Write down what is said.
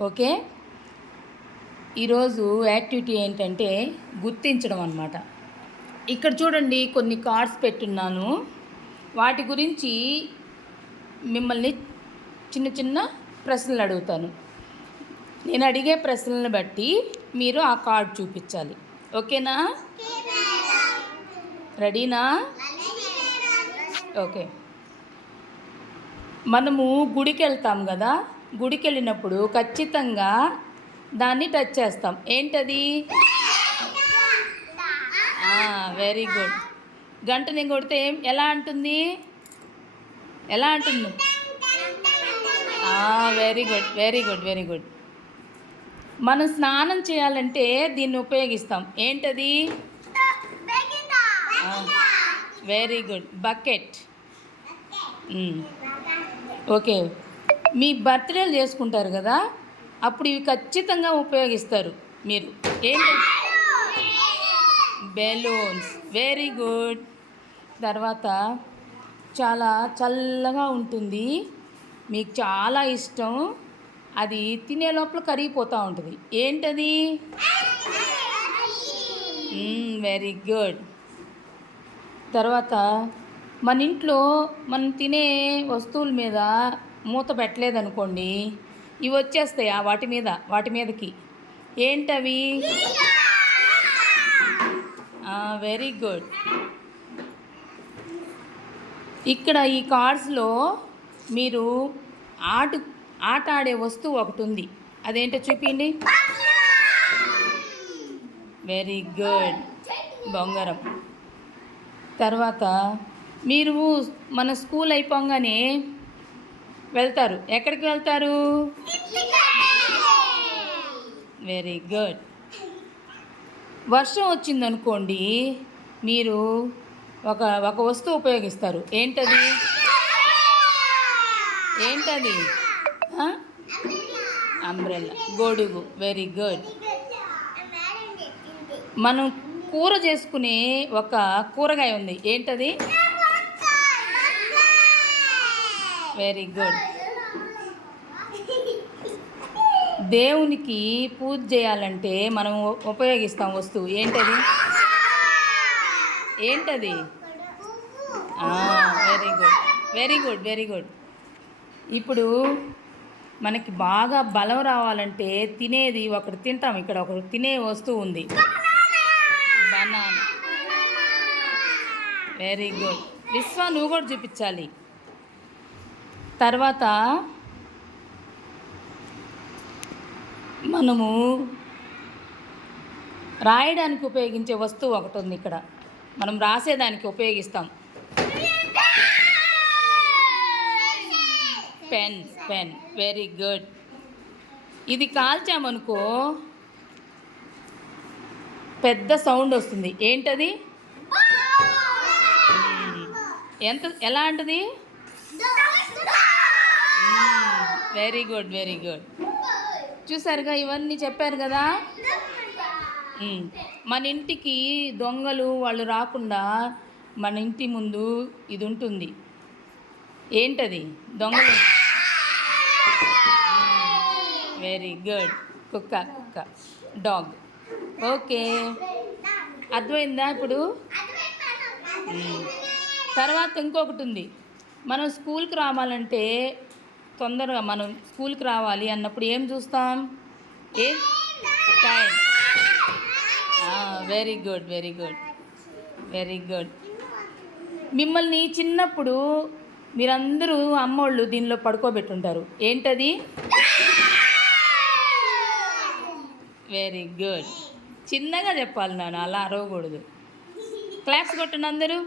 Okay? ఈరోజు activity ఏంటంటే గుర్తించడం అనమాట ఇక్కడ చూడండి కొన్ని కార్డ్స్ పెట్టున్నాను. వాటి గురించి మిమ్మల్ని చిన్న చిన్న ప్రశ్నలు అడుగుతాను. నేను అడిగే ప్రశ్నలను బట్టి మీరు ఆ కార్డ్ చూపించాలి. ఓకేనా? రెడీనా? ఓకే. మనము గుడికి వెళ్తాం కదా? గుడికి వెళ్ళినప్పుడు ఖచ్చితంగా దాన్ని టచ్ చేస్తాం. ఏంటది? వెరీ గుడ్ గంటని కొడితే ఏం ఎలా అంటుంది? ఎలా అంటుంది? Very good very good very good మనం స్నానం చేయాలంటే దీన్ని ఉపయోగిస్తాం. ఏంటది? వెరీ గుడ్ బకెట్ ఓకే మీ బర్త్డేలు చేసుకుంటారు కదా అప్పుడు ఇవి ఖచ్చితంగా ఉపయోగిస్తారు మీరు. ఏంటి? బెలూన్స్. వెరీ గుడ్ తర్వాత చాలా చల్లగా ఉంటుంది. మీకు చాలా ఇష్టం. అది తినే లోపల కరిగిపోతూ ఉంటుంది. ఏంటది? వెరీ గుడ్ తర్వాత మన ఇంట్లో మనం తినే వస్తువుల మీద మూత పెట్టలేదనుకోండి ఇవి వచ్చేస్తాయి ఆ వాటి మీద వాటి మీదకి? ఏంటవి? వెరీ గుడ్ ఇక్కడ ఈ కార్డ్స్లో మీరు ఆట ఆట ఆడే వస్తువు ఒకటి ఉంది. అదేంటో చూపించండి. వెరీ గుడ్ బొంగరం. తర్వాత మీరు మన స్కూల్ అయిపోగానే వెళ్తారు. ఎక్కడికి వెళ్తారు? వెరీ గుడ్ వర్షం వచ్చిందనుకోండి మీరు ఒక ఒక వస్తువు ఉపయోగిస్తారు. ఏంటది? ఏంటది? అంబ్రెల్లా గొడుగు. వెరీ గుడ్ మనం కూర చేసుకునే ఒక కూరగాయ ఉంది. ఏంటది? వెరీ గుడ్ దేవునికి పూజ చేయాలంటే మనం ఉపయోగిస్తాం వస్తువు. ఏంటది? ఏంటది? Very good very good very good ఇప్పుడు మనకి బాగా బలం రావాలంటే తినేది ఒకటి తింటాం. ఇక్కడ ఒకటి తినే వస్తువు ఉంది. బనానా వెరీ గుడ్ విశ్వ నువ్వు కూడా చూపించాలి. తర్వాత మనము రాయడానికి ఉపయోగించే వస్తువు ఒకటి ఉంది ఇక్కడ. మనం రాసేదానికి ఉపయోగిస్తాం. Pen pen. వెరీ గుడ్ ఇది కాల్చామనుకో పెద్ద సౌండ్ వస్తుంది. ఏంటది. ఎంత ఎలాంటిది వెరీ గుడ్ వెరీ గుడ్ చూసారుగా ఇవన్నీ చెప్పారు కదా? మన ఇంటికి దొంగలు వాళ్ళు రాకుండా మన ఇంటి ముందు ఇది ఉంటుంది. ఏంటది? దొంగలు. వెరీ గుడ్ కుక్క కుక్క. Dog okay. అర్థమైందా ఇప్పుడు? తర్వాత ఇంకొకటి ఉంది. మనం స్కూల్కి రావాలంటే తొందరగా మనం స్కూల్కి రావాలి అన్నప్పుడు ఏం చూస్తాం? ఏ? Time very good very good very good మిమ్మల్ని చిన్నప్పుడు మీరందరూ అమ్మోళ్ళు దీనిలో పడుకోబెట్టుంటారు. ఏంటది? వెరీ గుడ్ చిన్నగా చెప్పాలి నాన్న అలా అరవకూడదు. క్లాప్స్ కొట్టండి అందరూ.